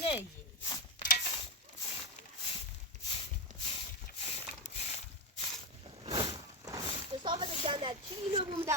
نه حسابت جنت چی اینو بوده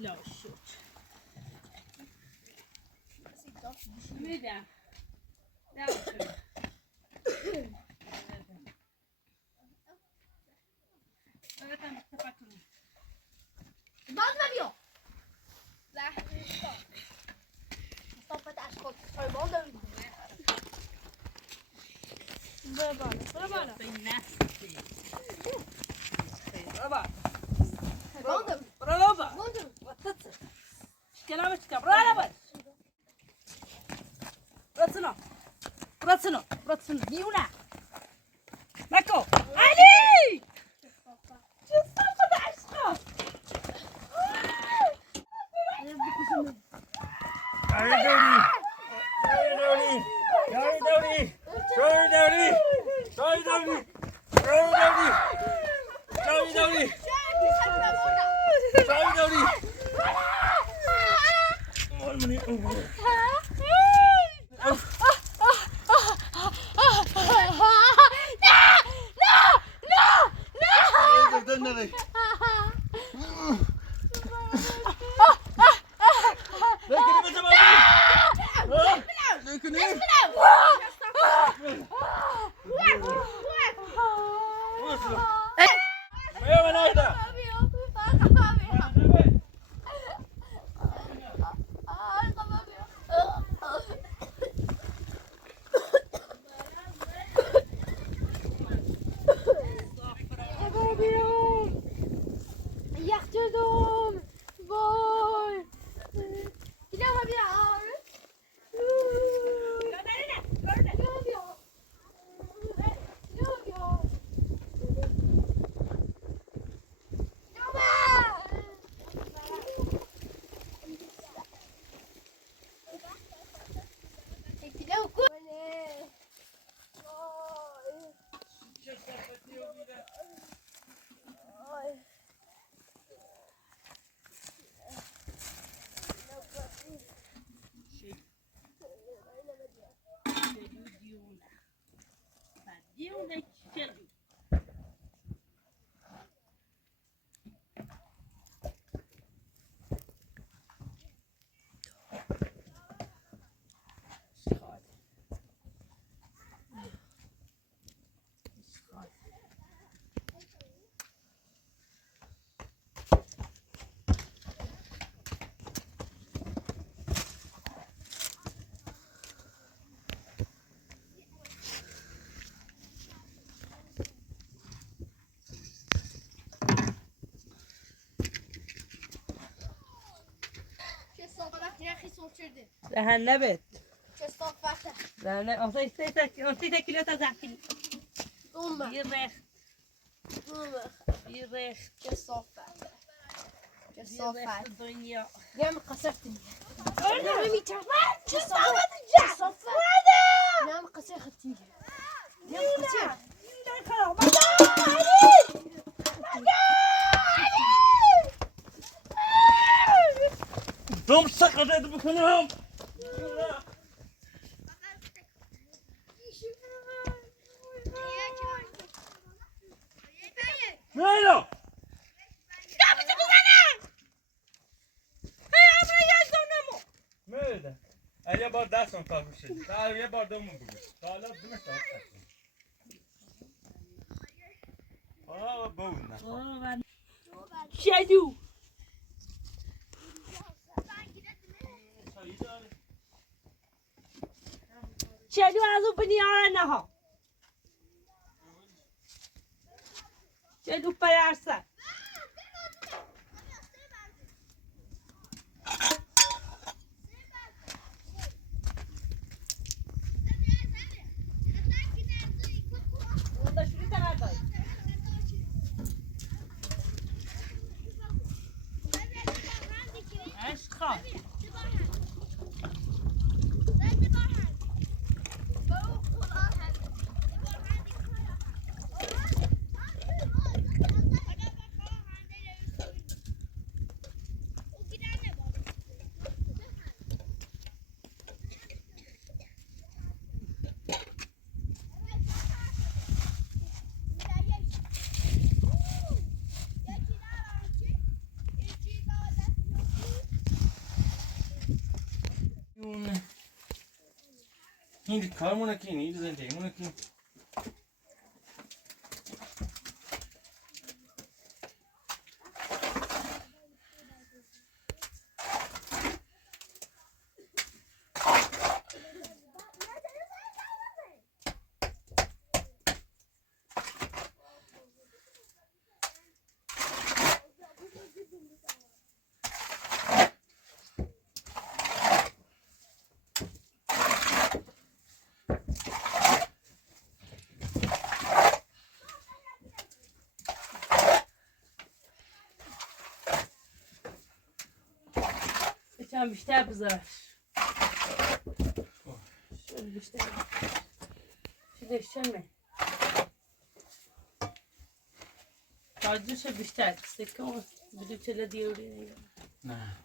لا شوت میدم باز نبیا صافت اشخاص سایبان داریم برو بالا براتنا دیونه نکو علی چه صافت عشقا Hjärtedom! Vår! Glömma björn! دیونه چلی دهن نبت دهن آسای کیلو تا زفیل یه رخت رخت دنیا يا مقصرتني نعم قصيختي نعم قصير دوم سقط بکنم نه بزنم! هی امره یزدانمو ماذا؟ یه بار دستم تا بشه یه بار دومون بگو تا حالا دومش تا بون نه شدو شدو از اون بنیاره نه ها شدو پرسه این کارمونه که این زندگیمونه که یکم بیشتر بذارش شده بیشتر شده شمه تاجرش بیشتر سکم بدو چلا دیوری نه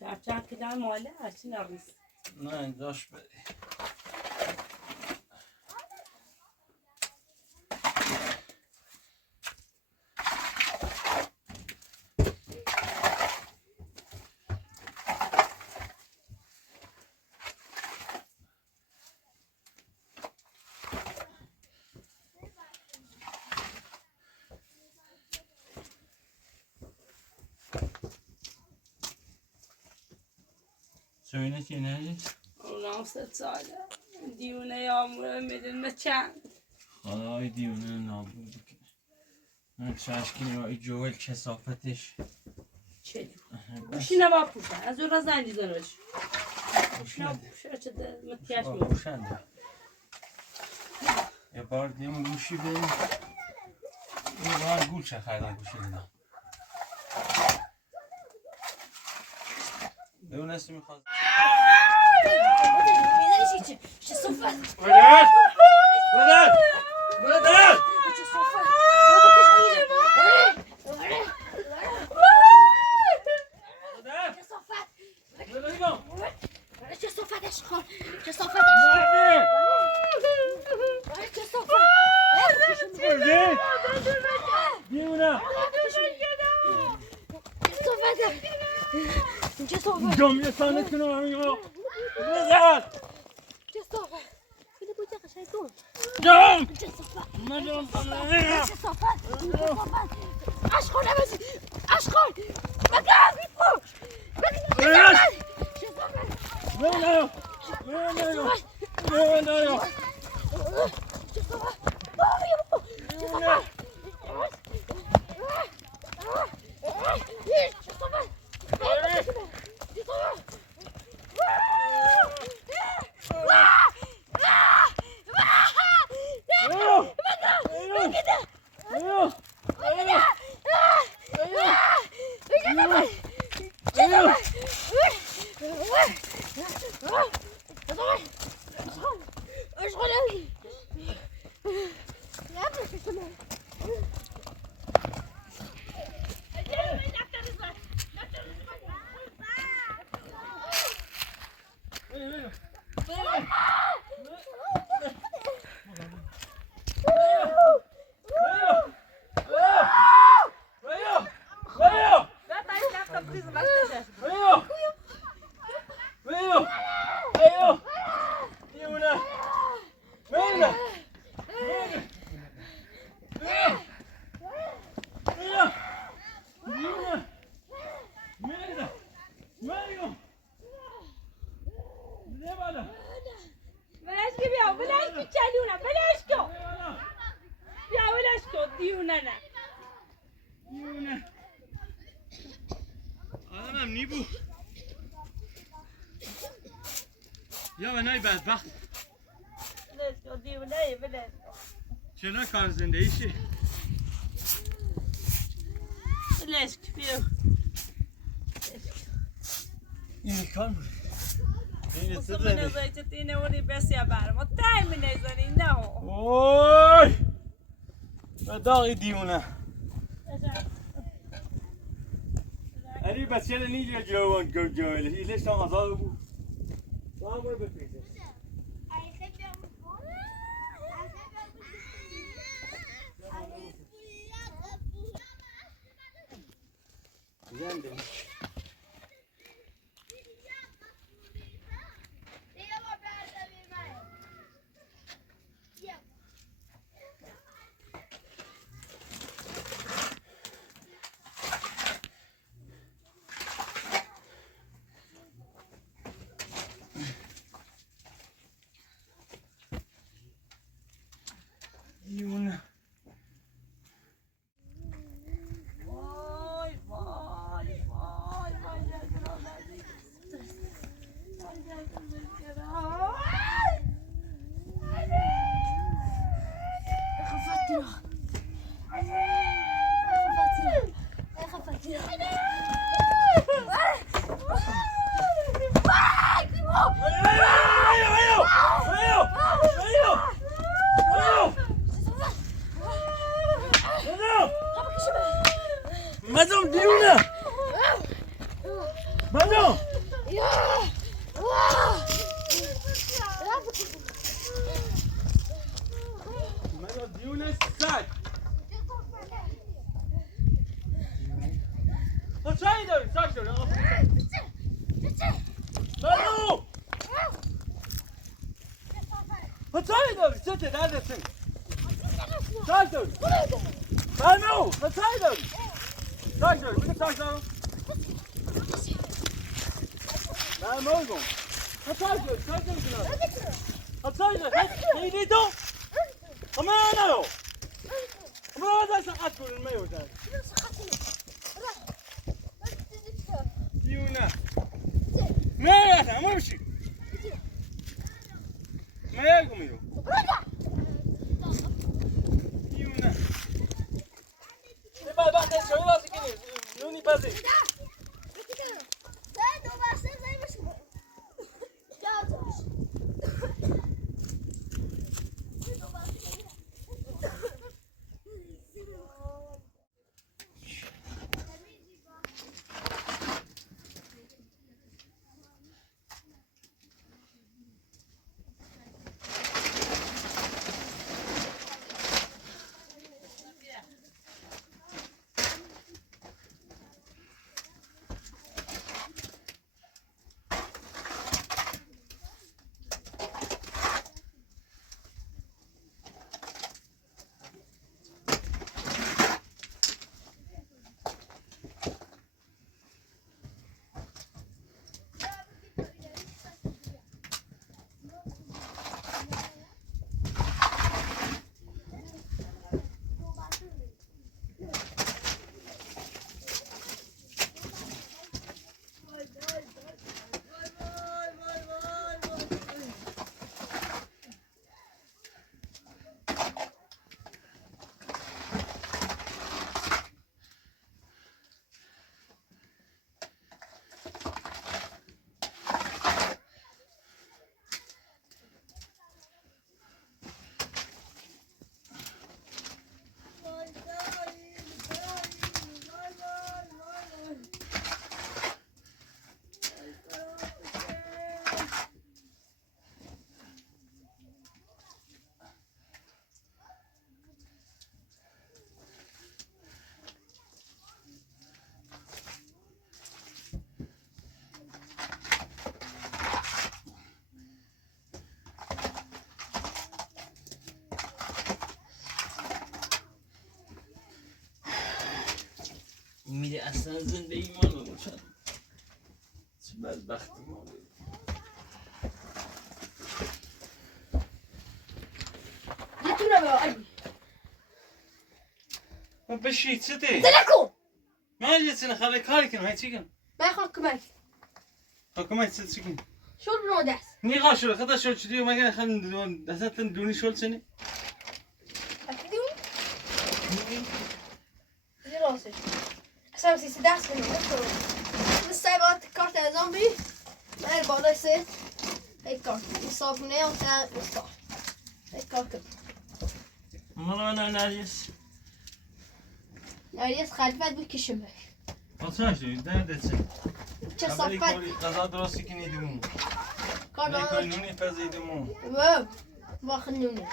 چرچن که دارم ماله هرچی نبیست نه داشت بده سوینه چی نه؟ اونم 3 ساله دیونه یاموره میدون چند خدای دیونه نابود که من چشکی نمایی جوهل کسافتش چه گوشی نبا پوشن از اون را زنجی زنش گوشی پوشه چه ده متیاش میگه گوشنده یه بار دیم گوشی بریم یه بار گوشه خریدم گوشی دیدم بونستی میخواد چه صفت بدر بدر بدر چه صفت بکش چه صفت اشخال چه صفت چه صفت دیونه چه صفت جمعه سانه کنم همین بدر چه صفت بده بوده قشنگون جم چه صفت مدام چه صفت اشخال نمزی اشخال بگم بیپو بگم چه صفت بدر بدر چه صفت چه صفت اشغل هم نیبو یا ونای بدبخت چرا کار زنده ایشی لشک بیو این کار این تو من زایت اینه ولی بسیار برام تایم نزنی نه اوی داغی دیونه علی بچه نیجا جوان گرجاله ایلش هم آزاد بود سلام باید بپیزه زنده دیونه مزم دیونه مزم مزم دیونه سگ چایی داری؟ سگ داری؟ مزم چایی داری؟ چته درده سنگ سگ داری؟ مزم چایی داری؟ سگ داری؟ بگه سگ دارم من موزم سگ داری؟ سگ داری کنار سگ داری؟ خیلی تو؟ اما نه اما نه دست قد کنیم میوزن دیونه نه نه اما بشی ما یکو میرو دیونه بعد وقت شوی بازی کنیم نونی بازی میره اصلا زندگی ما رو باشن چه بدبختی ما رو میتونه به آقای بشید چه دی؟ زنکو من یه چنه خاله کاری کنم های چی کنم ما يخون كمان حکومت چی؟ شو برودس نیگاه شو خدا شو چدیو مگه خن دون دستن دونی شول سنی أكيدون زي راسي أساسا سيداس منه بس سايبات كارت زومبي ما هي بعض يصير هيك كارت يصاب هنا وثاني يصاب هيك كارت من ناریس ناريس خالفات بالكشمك آسانش دی نه دست چه صفت غذا درستی که نیدیم کار نونی پزیدیم ما خلوني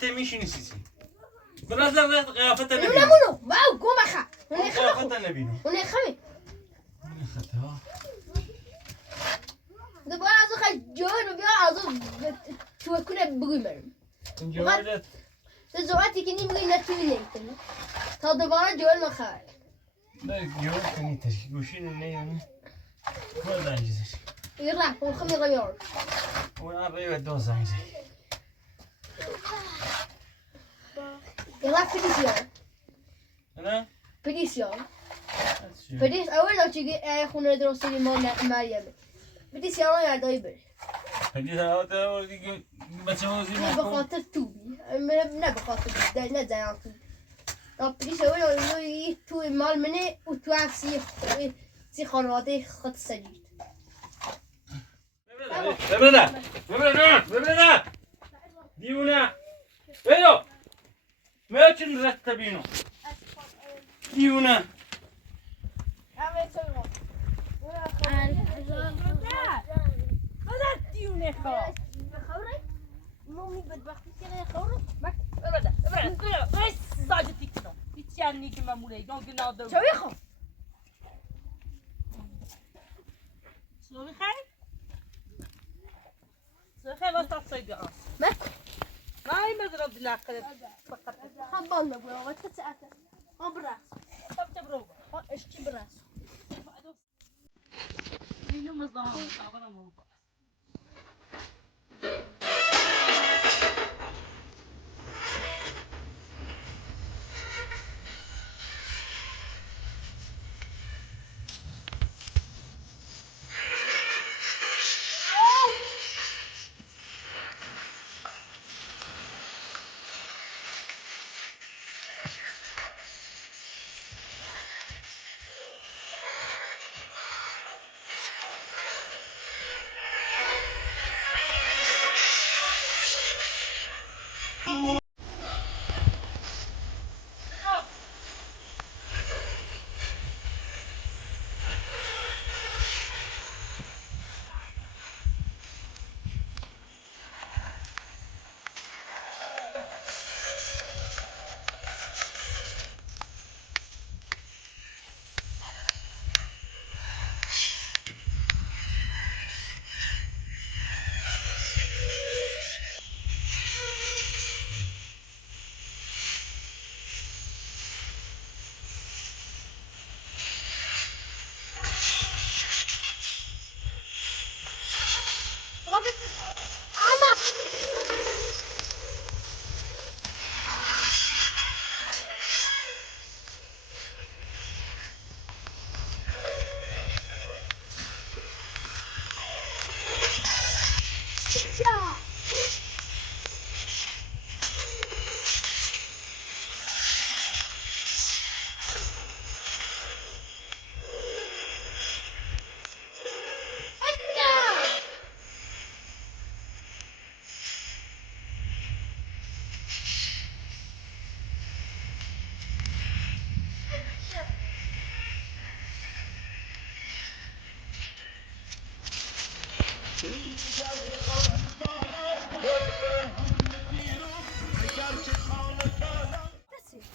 تو میشینی سیسی براز لغت قیافت نبینم نمونو واو قوم أخا هنا قیافت خمي نبینم هنا خمي خطا دبا عزو خد جون وبيا عزو تو كنا بقيمر اینجا وجد تزواتي كني بقي نتولي تا دبا جون ما خار لا جواب کنی تشکی گوشین نیانی کار دنجیزش يلا هو خمي غيور و آبی و دو زنجی يلا فيديسيون نه فيديسيون فديس أول لو تيجي أي خونة دراسية ما مريم فيديسيون يا دايبر حدیث آتا دیگه بچه ها زیر نه بخاطر توبی نه بخاطر نه زیان توبی فيديسيون يقولوا تو مال منه و تو هم سی خانواده خود سجید ببینه دیونه بيو ما كن رتبينه دیونه خلاص دیونه خواه مامي بدبختي كده خورو بك ابدا بس صادتي كده بتياني كما مولاي دونك ناضو شو يخو شو خير شو خير لا تصيد راس ما ما يمدرب دلاك فقط خبالنا بقى وقت ساعات براس طب تبرو اشتي براس منو مزاهم صابنا مو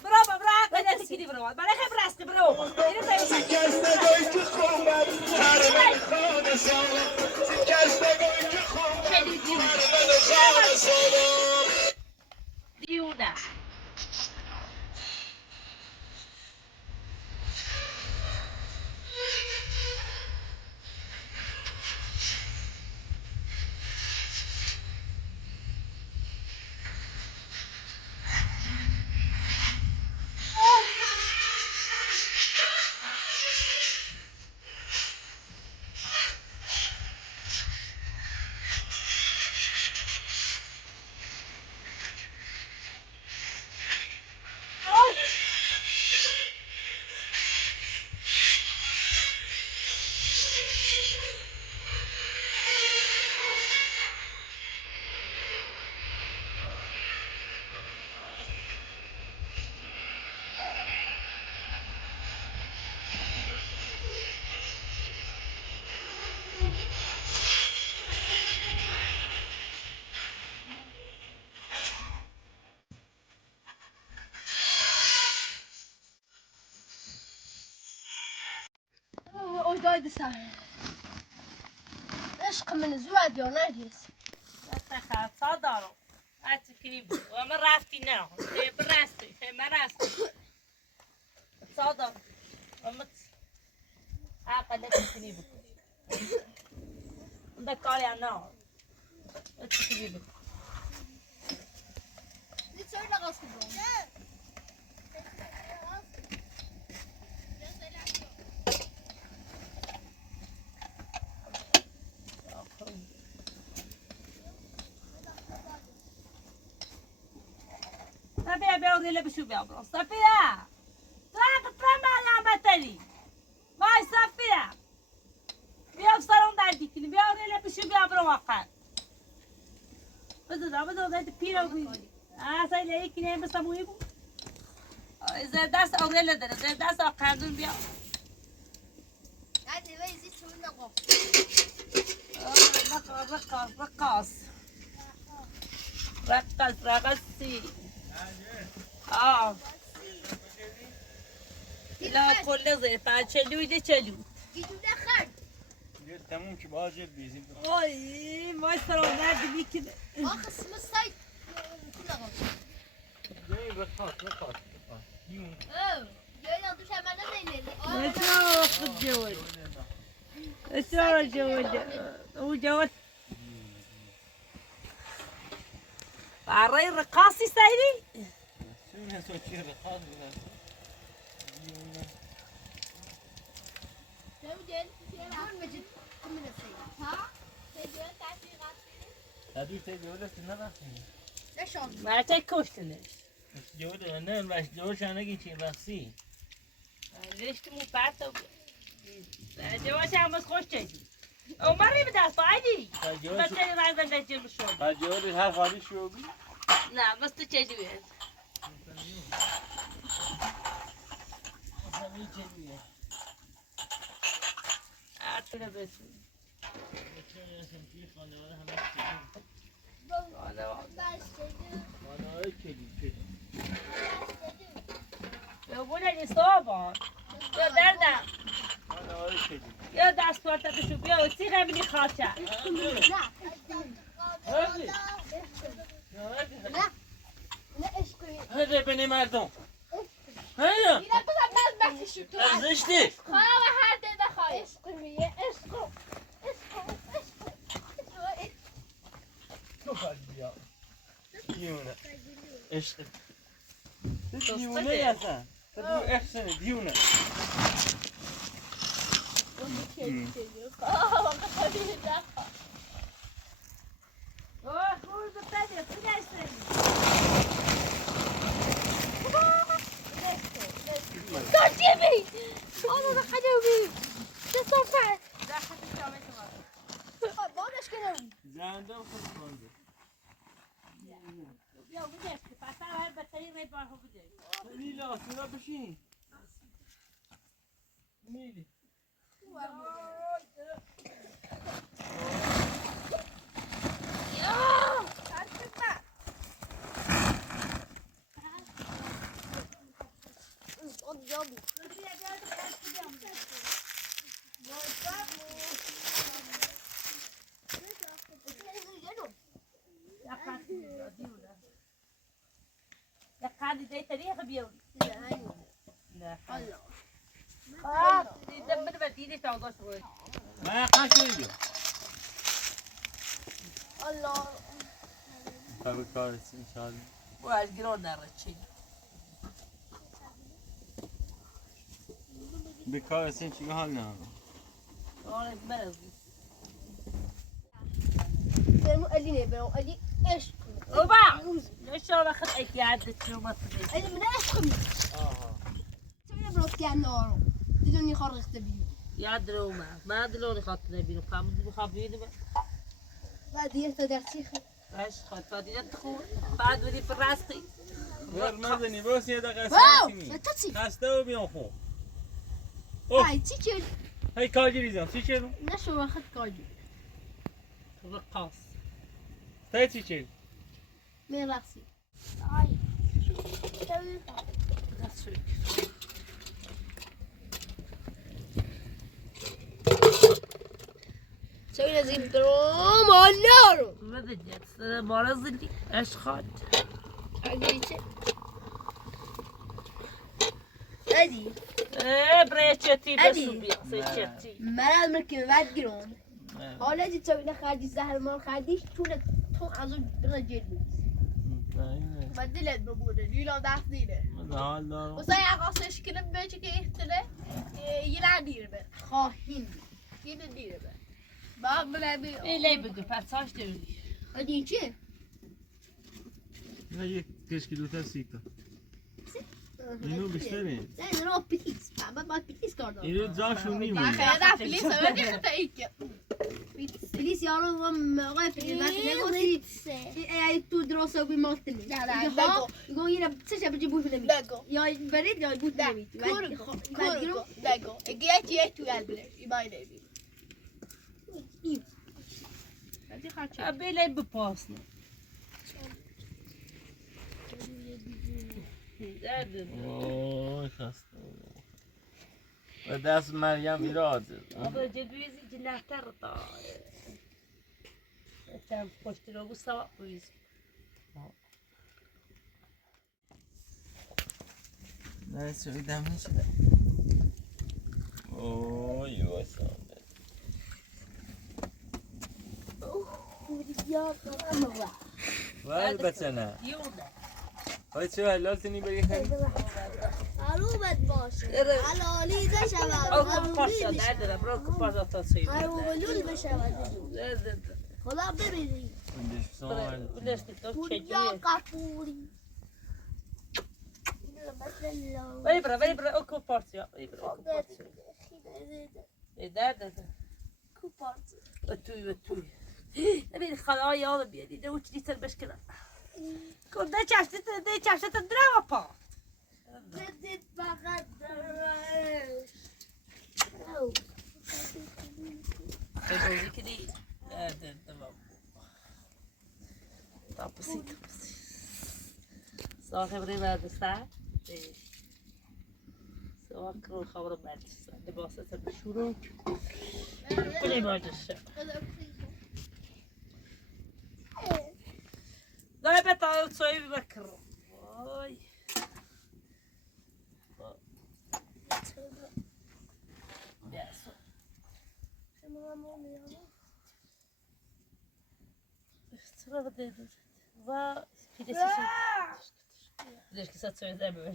برو قدرت کدی برو برای خبر است برو اینو دیونه اوجداید سر عشق من زود یا نریس دست صادارو اتکریب و من رفتی نه برستی من رفتی صادر و من عقل اتکریب ده کاری نه اتکریب Dit zo naar als gedronken. صفية بيوغي بشو بيابرو صفية طلع يا متلي باي صفية بيوغ صارون داردي كني بيوغي بشو بيابرو وقت بدو ده بيرو بيجي ساي لي كني بس ابو يبو إذا داس أوريلا ده إذا داس أقعدون بيا هذه بيزيد شو نقف. رقصي لا كل زي تاچلو يجي چلو يجوا دخل. تموم که باجر بیزیم. اوه ما سرون درد میکنه آخس مستعد. جای رقاص. جای دوش من نمی‌دی. اشرا جوال اشرا جوال او جوال برای رقاصی سایری سوی سوچی رقاص بود. هدوی تجربه است نه نشان. مرتای کشتنش جوده نه باش جوش نگی چی رقصی. ليش مو بعته جواش هم بس خوش تجي او مري بدها صعيدي بس تجي رايد نجي مشون هجوری هر حالی شو بی. لا بس تجي وين اعطينا بس يقول لي صوبه يا دردة يا داس صورتك بشو بيا وتصيغ مني خاطئة هذا بني مردم. هيا. يلا بس الناس بس شو ارزشتی. خلاص هذا دخل. اسقمي اسقم. دیونه. عشق. دیونه هستن. تو احسن دیونه. اوه خوش بتادي بتجي كرتيبي انا دخلوبي شو صفعت ده حد الجامعة باباش كده زنده خود کنده. يا بدك فاتها بتاعي ما يبغى بدي لیلا سنا بشین. میلی. عندي زي تاريخ بيوري لا هاي لا الله خلاص دمر بديني تعوض شوي ما يقاش يجي الله فبكارس ان شاء الله واش جرون نرچي بكارس ان شاء الله انا مرض سلمو قال لي نبرو قال لي ايش وبا ليش انا اخذ ايك عدت شو ما تبي قال لي من ايش خمس سوي نبرو كان نارو دلوني خرج تبيو يا دروما ما دلوني خاطر بينو قام بخابين بعد يرتا درسي ايش خاطر فادي تدخل بعد ولي في راسي غير مدني بس يا دقيقة واو ساعتين تاتسي خاسته وبينخو هاي تيجي هاي كاجري زين تيجي نشو واخد كاجي رقاص تاي تيجي من راسي هاي That's right. سوينا زي دراما النار ماذا جت مرض لي ايش خاد ادي ايه بريتشتي بس أدي. بيقصيتشتي مرا مركب بعد جرون حالا دي تسوي لنا خادي زهر مال خاديش طول طول عزوز برجل بدلت بقول اليوم ده فينا وصايع قصش كده بيجي كده يلعب يربح خاين يلعب يربح باب بلعبي ايه ليه بقى فاتساش تقولي ادي شيء هاي كشكيلو تاسيكا اینو بیشتره زين رو بيتيس ما بيتيس كاردو اینو جاشو نیمه خيرا فليس ودي خطايك فليس يا رو ما غير في ما تلاقي اي تو دراسه بمالتني لا لا يقول يلا تسجل بجيبوه في البيت يا بريد يا يبوت في البيت كورو داغو جيت جيت يا البلد يباي لي هذه خاطر ابي ليه بباسنا اوه خسته و دست مریم ایراده هذا جدويزي جناحتر طا تام پشت رو بو سوا بویز نه سویدم نشده اوه یو سامده ولی بچه نه يونا باید چه حلالتونی بری خیلی عروبت باشه حلالی بشود او كفارشا ندارم برو كفارشا تصوير حروبلول بشود خدا ببینید اندش بسان وليش تتوقع پوریا شيء قفوری ولی برا او كفارشا ولی برا او كفارشا ده وتوي ابي خلايا هذا بيدي ده وش دي المشكلة كنت ده شاشة الدراما با بدید فقط تقولي كذي ده تمام طب بسيط صاحب ريما الساعة سواء كرو خبر بعد الساعة لباسة الشروق كل ما جشة لا بتعال تسوي بكر واي ترى بدي va ليش كسر تسوي زي ما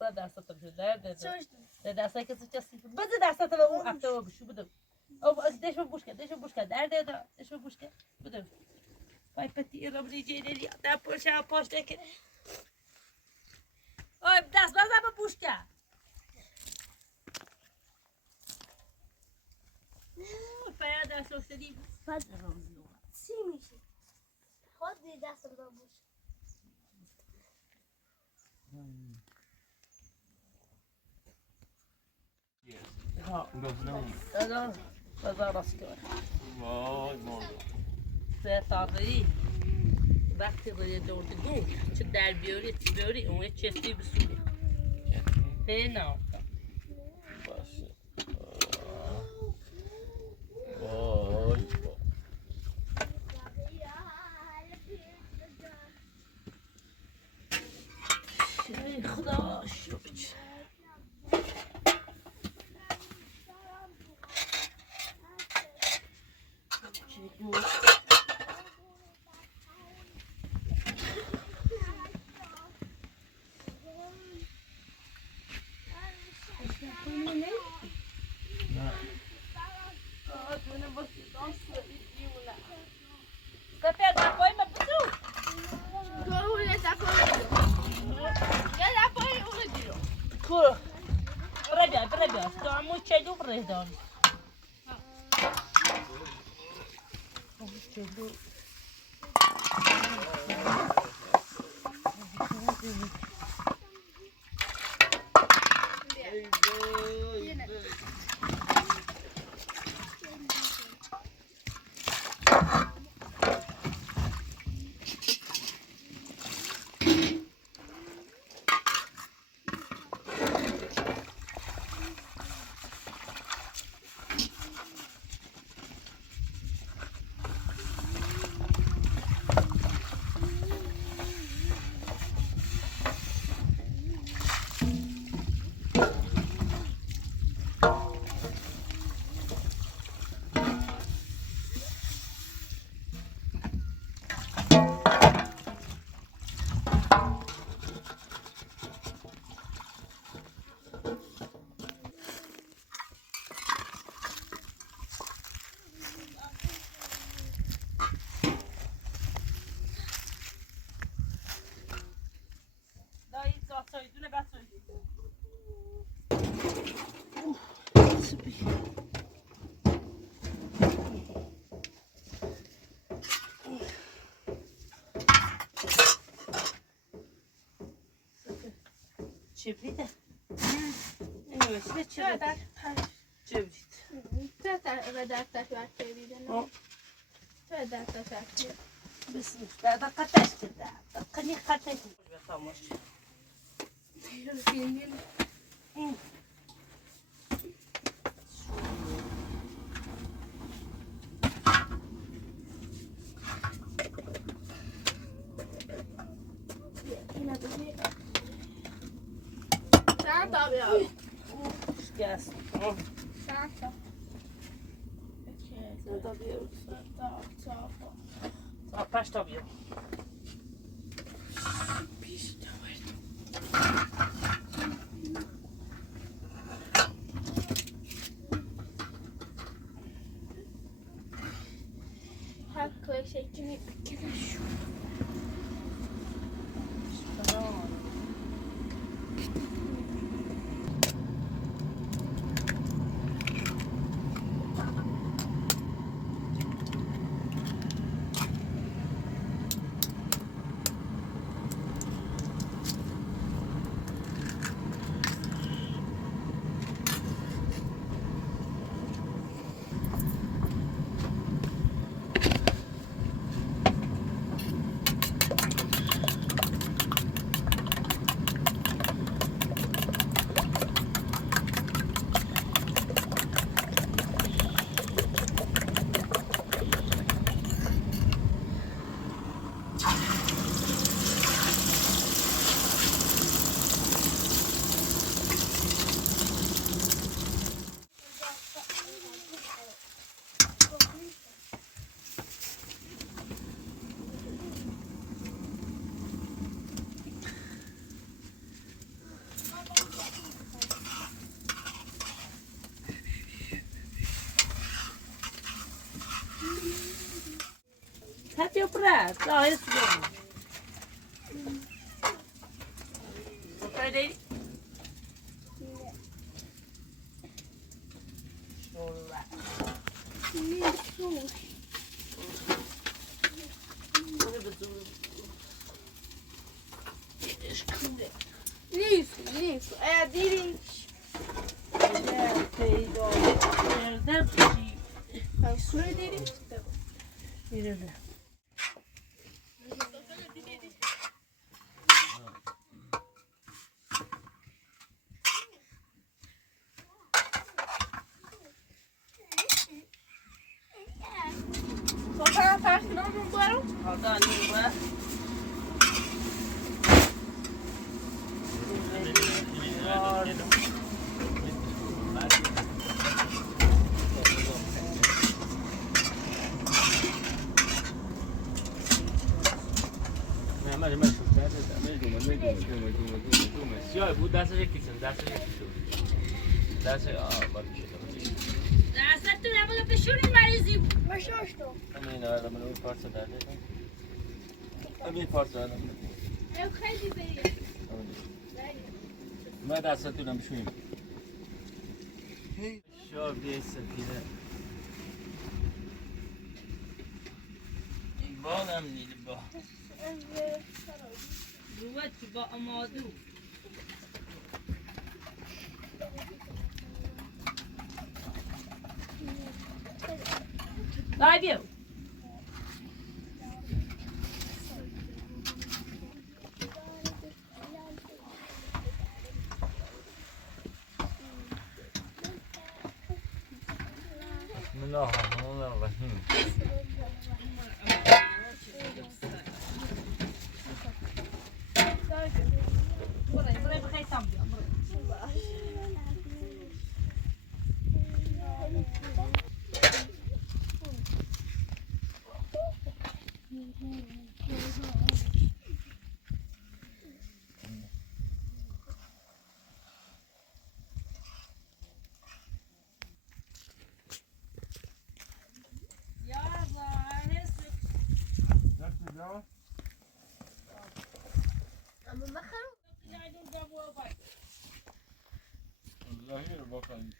طلع صوت بجدار ده أصلاً كسر تسوي بدي ده أصلاً تبغى مو أكتر بشو بدو أو ديش ببوشكا ده ديش ببوشكا بدو باي بتي ربني جيني ده بوشة باش لكن أو بدأ بس ببوشكا فيا ده سوسة دي فجر رمزنا چی میشه خود دست رو باش ها گفتنم أنا بازار أسكر وای مادر سيطري وقتی باید دور دو چه در بیاری اون چستی بسونی نه باشه وای داری دایی زاتایی دونه بسایی چبریده اینو مثل چبریده بسم الله ده قطعش كده قني قطعش بفهمش Yes. Patrz tobie. Haklı şeklini bir kere şu. Happy o prato. Ó, esse mesmo. Você dele? Olá. Isso. É dirige. Vai sulle dirige. Soltar a parte que não doeram. Falta a língua. سیاه بود دستش کشون دستش دستت تو نبوده بشونی مریضی. Baixaste. همین آره من اون پارچه درده همین پارچه آره Eu quero ver. من دستتونم بشونیم شو سفينة بالم نیلی با روت با امادو Vai, Bill. بسم الله الرحمن الرحیم برای بخیر سام بیام اما مخم اللهی رو بکنیم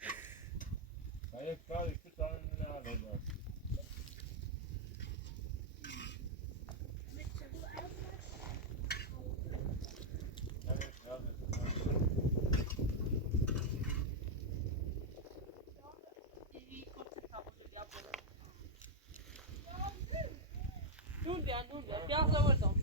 و یک کاری که تا این نگذار نون بیان بیان آوردم